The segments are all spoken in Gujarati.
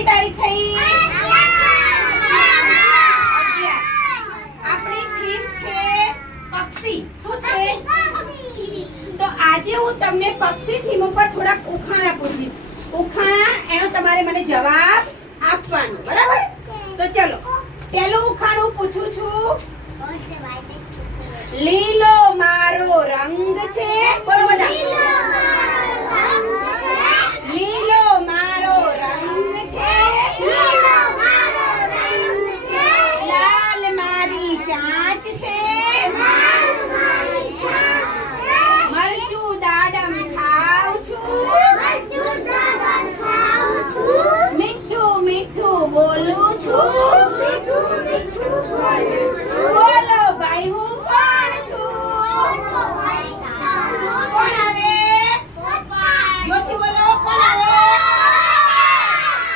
કઈ તારીખ થઈ? આપણી થીમ છે પક્ષી. શું છે? તો આજે હું તમને પક્ષી થીમ ઉપર થોડાક ઉખાણા પૂછીશ. ઉખાણા, એનો તમારે મને જવાબ આપવાનો. બરાબર? તો ચલો, પહેલું ઉખાણું પૂછું છું લીલો મારો રંગ છે બોલો બધા લીલો મારો રંગ છે લાલ મારી ચાંચ છે મરચું દાડમ ખાઉં છું મીઠું મીઠું બોલું છું બોલો ભાઈ હું કોણ છું કોણ આવે જોરથી બોલો કોણ આવે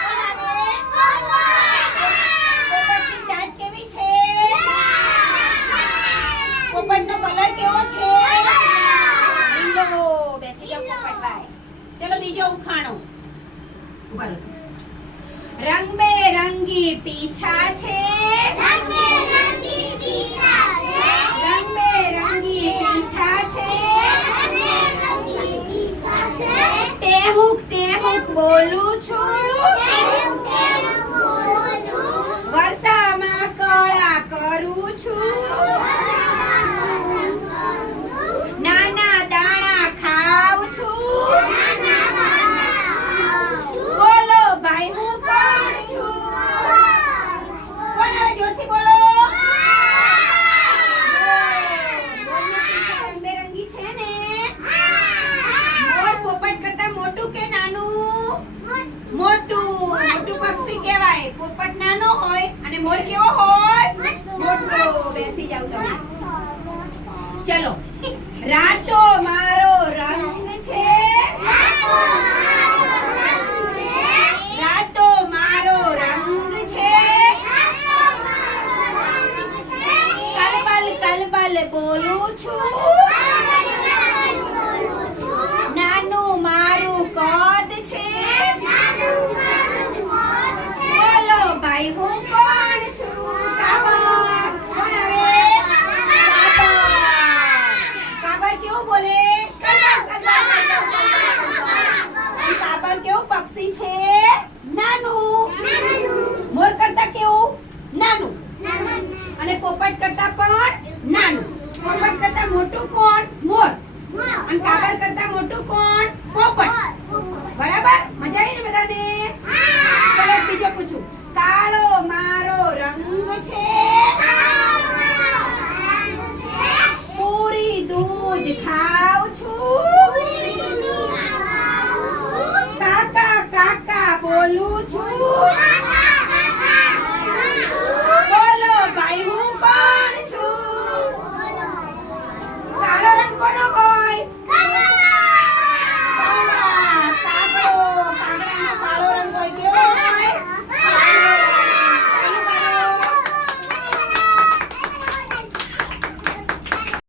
કોણ આવે પોપટની ચાંચ કેવી છે પોપટનો કલર કેવો છે લીલો બેસી જાઓ પોપટભાઈ ચલો બીજો ઉખાણો ઊભા રહો. રંગબેરંગી પીછા છે. રંગબેરંગી પીછા છે. ટેહુક ટેહુક બોલું છું વર્ષામાં કળા કરું છું નાના દાણા ખાઉં છું બોલો ભાઈ હું કોણ છું કોણ આવે જોરથી બોલો રંગબેરંગી છે ને મોર પોપટ કરતા મોટું કે નાનું મોટું મોટું પક્ષી કહેવાય પોપટ નાનો હોય અને મોર કેવો હોય? મોટો બેસી જાવ તમે. ચલો. રાતો મારો રંગ છે રાતો મારો રંગ છે કલબલ કલબલ બોલું છું નાનું મારું કદ છે બોલો ભાઈ હું કોણ છું કાબર કોણ આવે કાબર કાબર કેવું બોલે અને કાબર કેવું પક્ષી છે? નાનું. મોર કરતા કેવું? નાનું. અને પોપટ કરતા પણ નાનું. પોપટ કરતા મોટું કોણ? મોર. અને કાગળ કરતા મોટું કોણ? પોપટ.